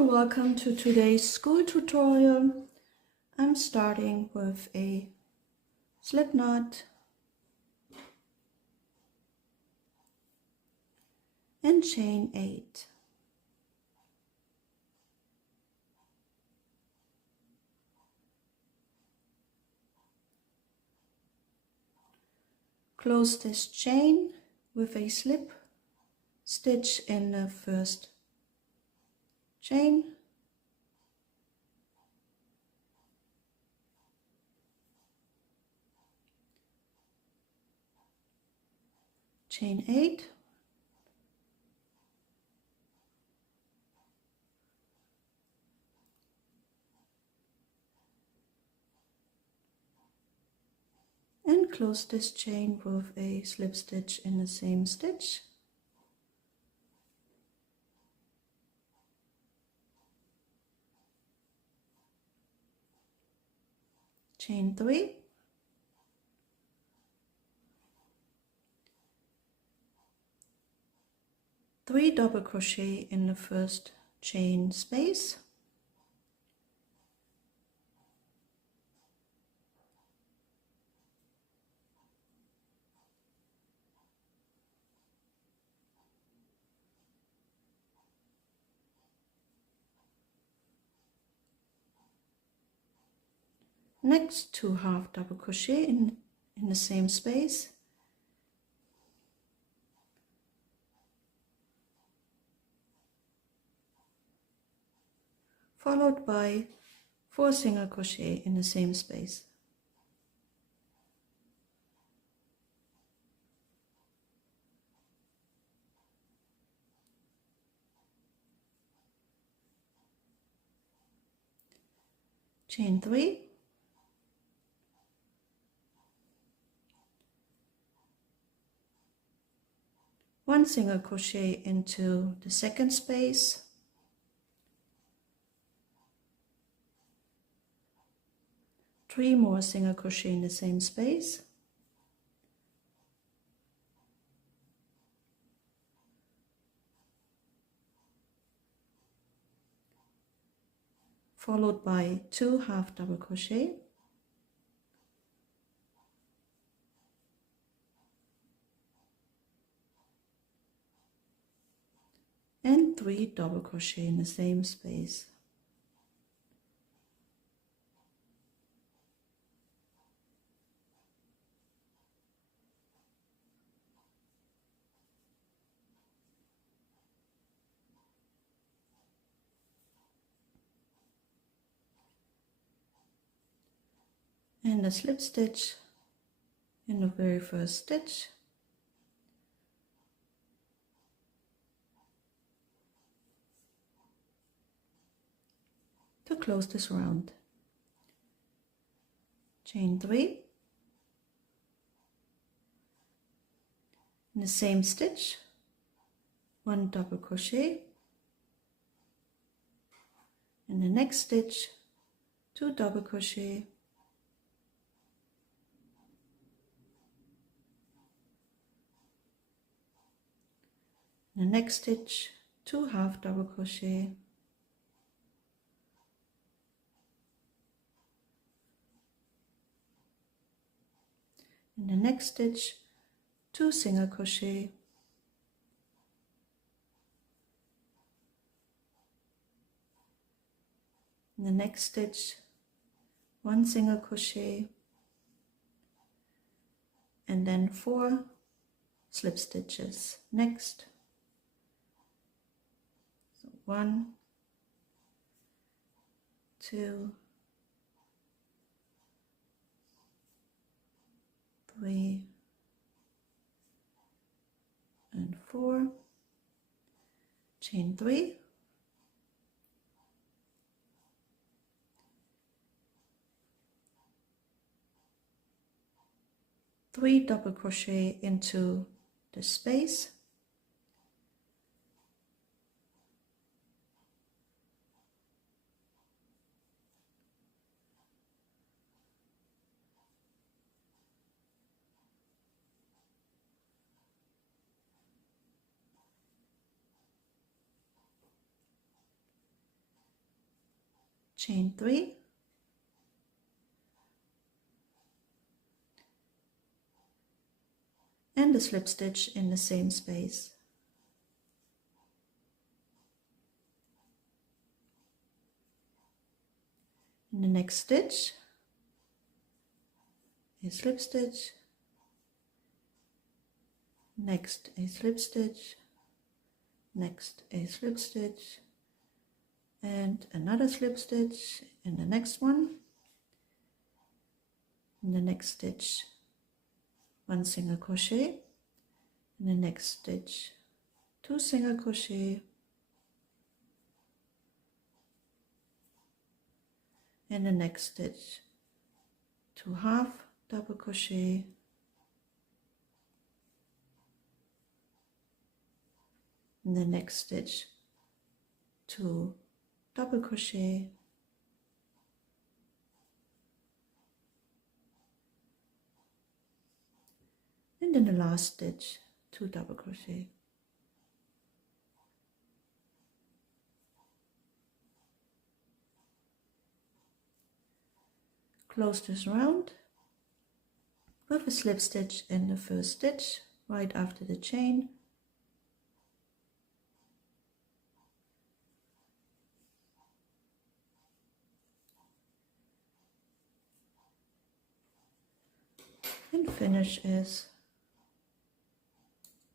and welcome to today's school tutorial. I'm starting with a slip knot and chain 8. Close this chain with a slip stitch in the first chain, chain 8, and close this chain with a slip stitch in the same stitch. Chain 3, three double crochet in the first chain space, next 2 half double crochet in the same space, followed by 4 single crochet in the same space. Chain 3, one single crochet into the second space, three more single crochet in the same space, followed by 2 half double crochet, and 3 double crochet in the same space. And a slip stitch in the very first stitch, to close this round. Chain 3, in the same stitch, 1 double crochet, in the next stitch 2 double crochet, in the next stitch 2 half double crochet, in the next stitch 2 single crochet, in the next stitch 1 single crochet, and then 4 slip stitches next. So 1, 2, 3, and 4, chain 3, three double crochet into the space, chain 3, and a slip stitch in the same space. In the next stitch, a slip stitch, next a slip stitch, next a slip stitch, and another slip stitch in the next one. In the next stitch, 1 single crochet, in the next stitch 2 single crochet, in the next stitch 2 half double crochet, in the next stitch 2 double crochet, and in the last stitch 2 double crochet. Close this round with a slip stitch in the first stitch right after the chain, and finish as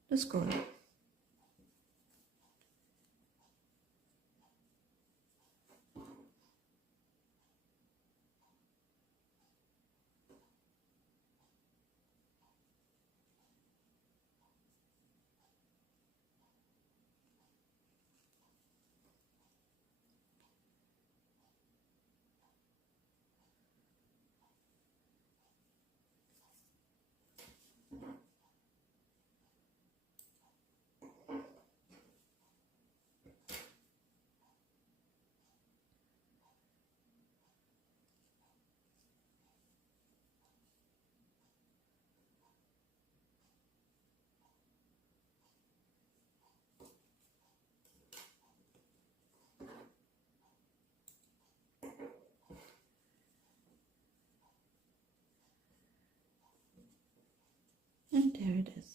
the skull. And there it is.